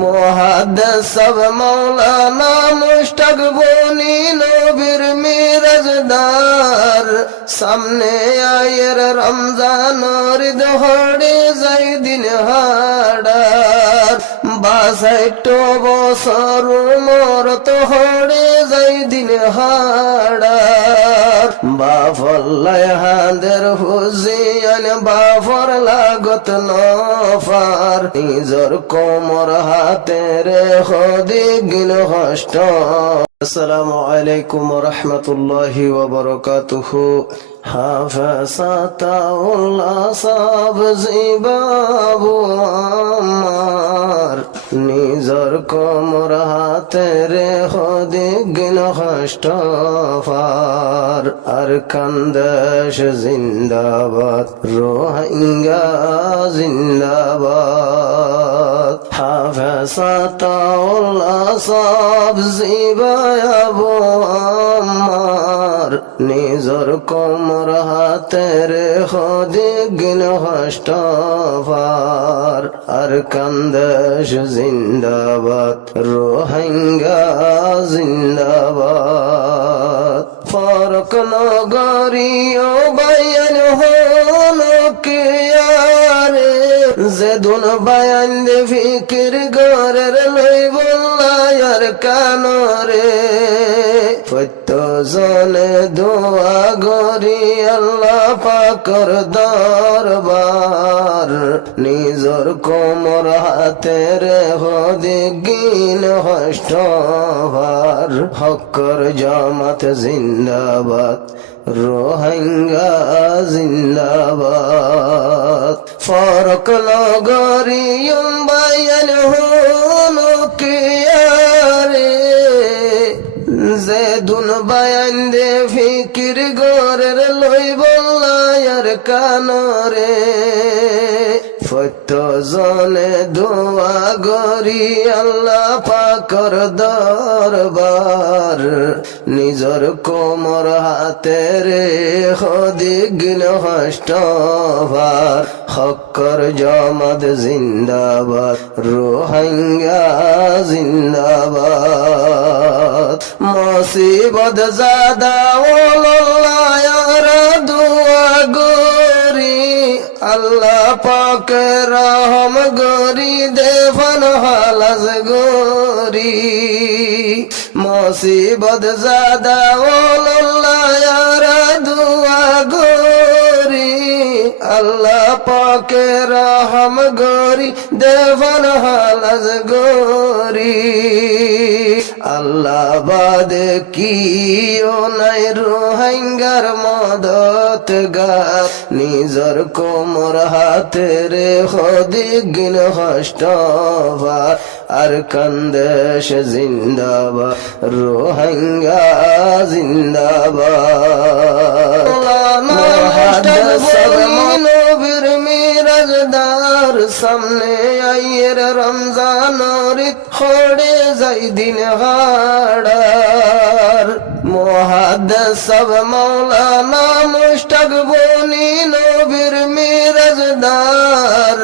মুহাদ্দিস সব মাওলানা মুশতাক বনি নবীর মিরাজদার সামনে আয়ের রমজান রিদ হড়ে যাই দিন হাড়ার ৬২ বছর মোর তো হড়ে যাই দিন হাড়ার বাফল্লাই হাঁদের হুজিয়ান বাফর লাগত নফার নিজর কোমর হাতে রে হদি গিন হষ্ট। আসসালামু আলাইকুম ওয়া রাহমাতুল্লাহি ওয়া বারাকাতুহু। হাফাসাতাউল্লাহ সাবজি বাবু আমার নিজর কোমর হাতে রে হদিগিন হষ্টফার আর কান্দেশ জিন্দাবাদ রোহিঙ্গা জিন্দাবাদ। হাফাসাতাউল্লাহ সাবজি বাবু আমার নিজর কোমর হাতে রে হদিগিন হষ্টফার আর কান্দেশ জিন্দাবাদ রোহিঙ্গা জিন্দাবাদ। ফারুক নগরীয় বায়ান হলো কিয়ারে যেদুন বায়ান দে ফিকির গরের লই বল্লায়ার কানরে প্রত্যজনে দোয়া গরি আল্লাহ পাকর দরবার নিজর কোমর হাতে রে হদিগিন হষ্টভার হকর জামাত জিন্দাবাদ রোহিঙ্গা জিন্দাবাদ। ফারুক নগরীয় বায়ান হলো কিয়ারে যেদুন বায়ান দে ফিকির গরের লই বল্লায়ার কানরে প্রত্যজনে দোয়া গরি আল্লাহ পাকর দরবার নিজর কোমর হাতে রে হদিগিন হষ্টভার হকর জামাত জিন্দাবাদ রোহিঙ্গা জিন্দাবাদ। মুসিবত জাদা ওলায়ার দোয়া গরি আল্লাহ পাক রহম গরি দেফন হালাজ গরি মুসিবত জাদা ওলায়ার দোয়া গরি আল্লাহ পাক রহম গরি দেফন হালাজ গরি। আল্লাহ বাদে কিও নাই রোহিঙ্গার মদত গার নিজর কোমর হাতে রে হদিগিন হষ্টভার আর কান্দেশ জিন্দাবাদ রোহিঙ্গা জিন্দাবাদ। নবীর মিরাজদার সামনে আইয়ের রমজান রিত হড়ে যাই দিন হাড়ার মুহাদ্দিস সব মাওলানা মুশতাক বনি নবীর মিরাজদার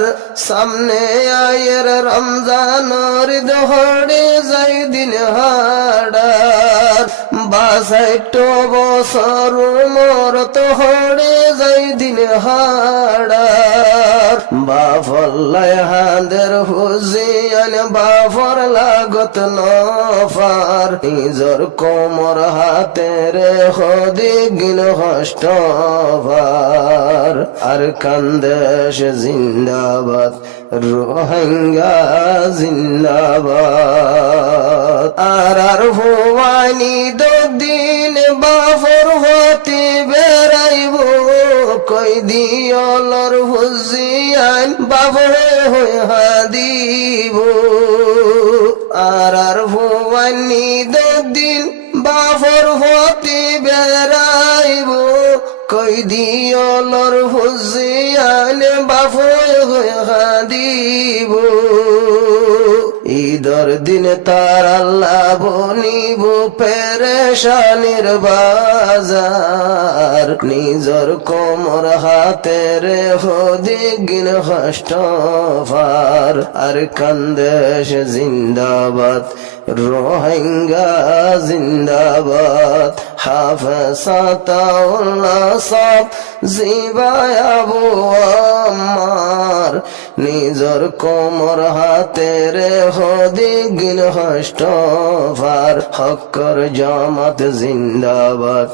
সামনে আয়ের রমজান রিদ হড়ে যাই দিন হাড়ার ৬২ বছর মোর তো হড়ে যাই দিন হাড়ার বাফল্লাই হাঁদের হুজিয়ান বাফর লাগত নফার নিজর কোমর হাতে রে হদিগিন হষ্টভার আর কান্দেশ জিন্দাবাদ রোহিঙ্গা জিন্দাবাদ। আর ভুয়ানি দিন বাফর হতে বেড়াইব কই দিয়লর হুজিয়ান বাবরে হয়ে হাদিব আর ভুয়ানি দিন বাফর হতে বেড়াইব কই দিয়লর হুজিয়ান বাফরে হয়ে হাদিব ঈদর দিন তার আল্লাহ বনিব পেরেশানির বাজার নিজর কোমর হাতে রে হদিগিন কষ্ট ফার আর কান্দেশ জিন্দাবাদ রোহিঙ্গা জিন্দাবাদ হাফেজ আতাউল্লাহ সব জিবায় আবু আম্মার নিজর কোমর হাতে রে হদিগিন কষ্ট ফার হক্কর জামাত জিন্দাবাদ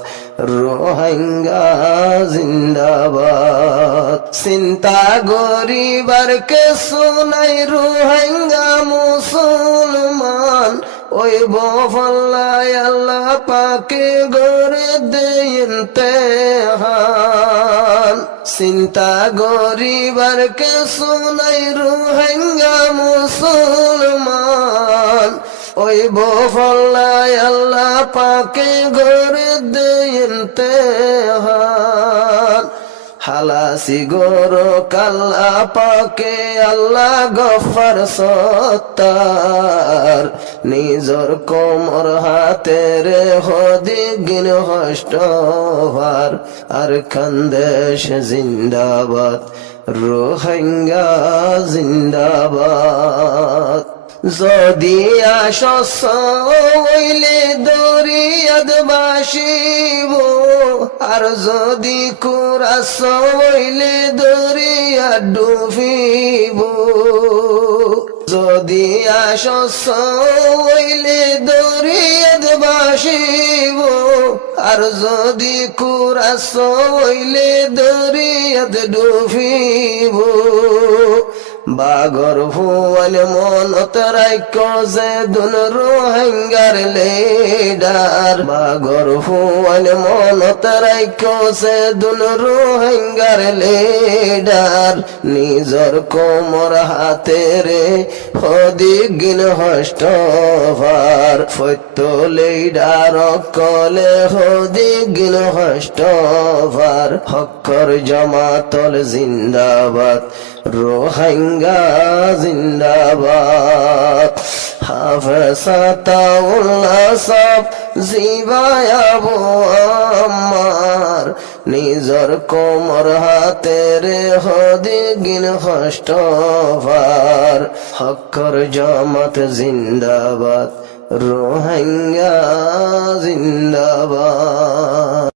রোহিঙ্গা জিন্দাবাদ চিন্তা গরিবার কে শুনাই রোহিঙ্গা মুসলমান ওই বফল্লায় আল্লাহ পাকে গরে দেইতে হান চিন্তা গরিবার কে শুনাই রোহিঙ্গা মুসলমান ওই বফল্লায় আল্লাহ পাকে গরে দেইতে হান হালাসি গরো কাল্লা পাকে আল্লাহ গফার সত্তার নিজর কোমর হাতে রে হদিগিন কষ্ট ভার আর খানদেশ জিন্দাবাদ রোহিঙ্গা জিন্দাবাদ যদি আশস হইলে দরিয়াদ বাসিব আর যদি কুরাস হইলে দরিয়া ডুবিব যদি আশস হইলে দরিয়াদ বাসিব আর যদি কুরাস হইলে দরিয়াদ ডুবিব বাগর ভুয়াল মনত রাইক যে দুন রোহিঙ্গার লেডার বাগর ভুয়াল মনত রাইক যে দুন রোহিঙ্গার লেডার নিজর কোমর হাতে রে হদিগিন হষ্ট ভার ফত্য লেডার কলে হদিগিন হষ্ট ভার হক্কর জামাতল জিন্দাবাদ রোহিঙ্গা জিন্দাবাদ হাফেজ আতাউল্লাহ সব জিবায় আবু আম্মার নিজর কোমর হাতে রে হদিগিন কষ্ট ভার হক্কর জামাত জিন্দাবাদ রোহিঙ্গা জিন্দাবাদ।